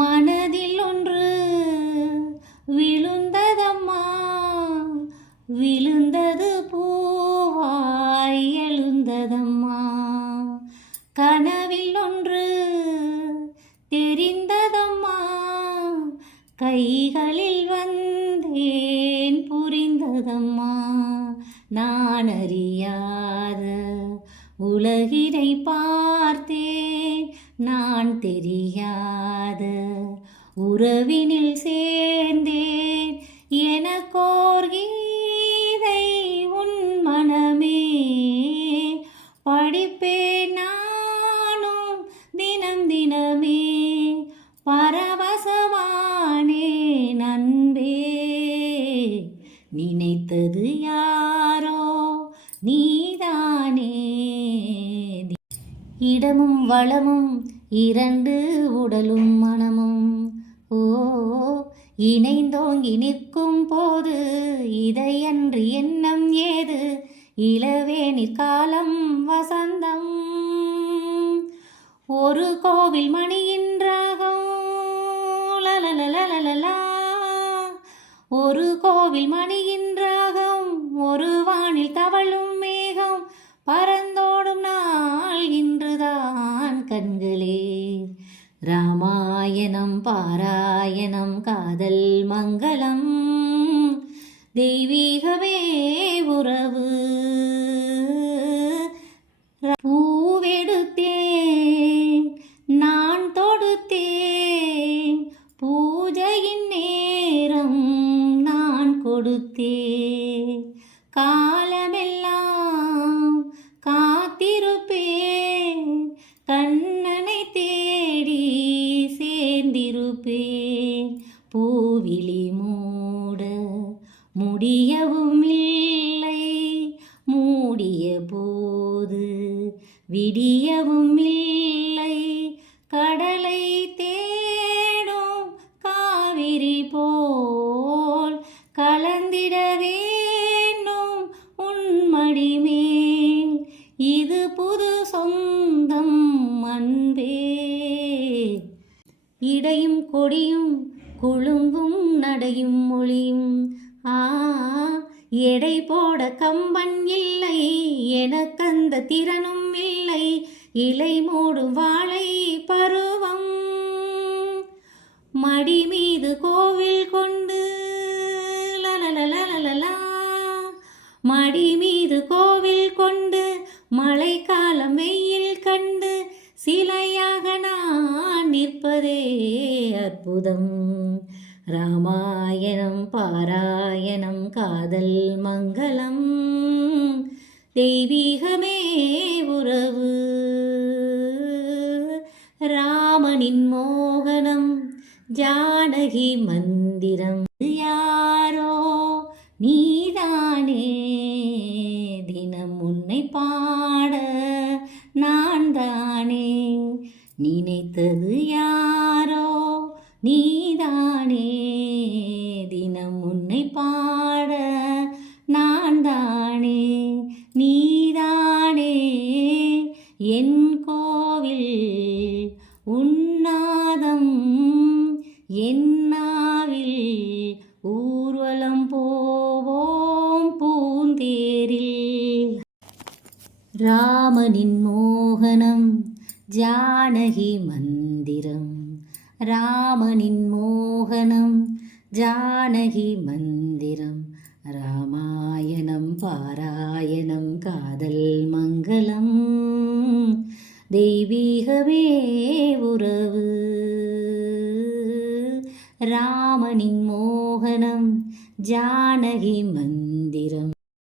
மனதில் ஒன்று விழுந்ததம்மா, விழுந்தது பூவாய் எழுந்ததம்மா. கனவில் ஒன்று தெரிந்ததம்மா, கைகளில் வந்தேன் புரிந்ததம்மா. நான் அறியாத உலகினை பார்த்தேன், நான் தெரியாத உறவினில் சேர்ந்தேன். எனக்கோர் கீதை உன் மனமே, படிப்பேன் நானும் தினம் தினமே. பரவசமானே நண்பே, நினைத்தது யாரோ நீதானே. இடமும் வளமும் இரண்டு உடலும் மனமும் ஓ இணைந்தோங்கி நிற்கும் போது இதையன்றி எண்ணம் ஏது. இளவேனிற் காலம் வசந்தம், ஒரு கோவில் மணியின் ராகம் லலலலலலா. ஒரு கோவில் மணியின் ராகம், ஒரு வானில் தவழும் மேகம், பறந்தோடும் நாள் இன்றுதான் கண்களே. ராமாயணம் பாராயணம் காதல் மங்களம், தெய்வீகமே உறவு. பூவெடுத்தேன் நான் தொடுத்தேன், பூஜையின் நேரம் நான் கொடுத்தேன். காலமெல்லாம் காத்திருப்பேன், கண்ணனை தேடி சேர்ந்திருப்பேன். பூவிழி மூட முடியவும் இல்லை, மூடிய போது விடியவும் இல்லை. கடலை தேடும் காவிரி போல் கலந்திட வேண்டும் உன்மடி மேல். இது புது சொந்தம் அன்பே. இடையும் கொடியும் குலுங்கும் நடையும் மொழியும் எடை போட கம்பன் இல்லை, எனக்கந்த திறனும் இல்லை. இலை மூடும் வாழை பருவம், மடி மீது கோவில் கொண்டு லலலலலலா. மடி மீது கோவில் கொண்டு மழைக்காலம் வெயில் கண்டு சிலையாக நான் நிற்பதே அற்புதம். ராமாயணம் பாராயணம் காதல் மங்களம், தெய்வீகமே உறவு. ராமனின் மோகனம் ஜானகி மந்திரம், யாரோ நீதானே. தினம் உன்னை பாட நான் தானே, நினைத்தது யாரோ நீதானே. தினம் உன்னை பாட நான் தானே, நீதானே. என் கோவில் உன்னாதம், என்னாவில் ஊர்வலம் போவோம் பூந்தேரில். ராமனின் மோகனம் ஜானகி மந்திரம், ராமனின் மோகனம் ஜானகி மந்திரம். ராமாயணம் பாராயணம் காதல் மங்களம், தெய்வீகமே உறவு. ராமனின் மோகனம் ஜானகி மந்திரம்.